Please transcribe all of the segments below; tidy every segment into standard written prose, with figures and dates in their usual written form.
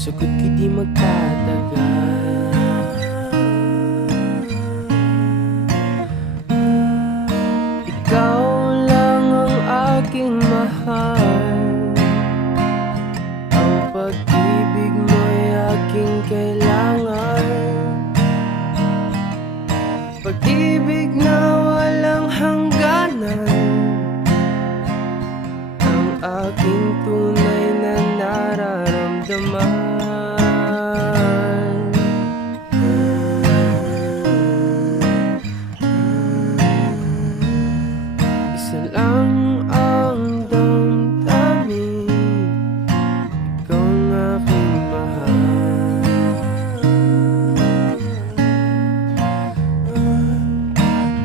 Sagot ko'y di magtatagal. Ikaw lang ang aking mahal. Ang pag-ibig mo'y aking kailangan. Pag-ibig na walang hangganan, ang aking tunay na nararamdaman. Isa lang ang damdamin, ikaw ang aking mahal.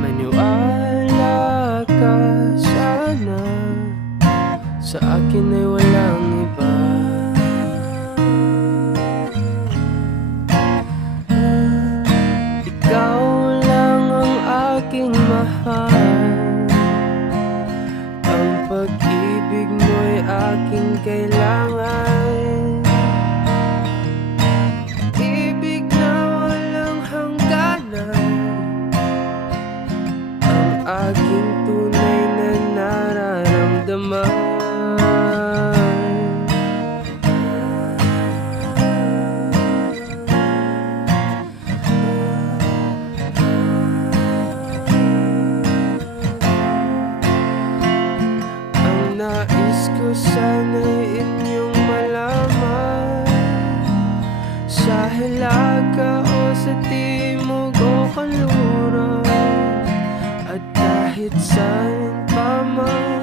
Maniwala ka sana, sa akin ay walang iba. Ikaw lang ang aking mahal. Ang pag-ibig mo'y aking kailangan. Ibig na walang hangganan, ang aking tunay na nararamdaman. Nais ko sana'y inyong malaman, sa Hilaga o sa Timog o Kanluran, at kahit saan pa man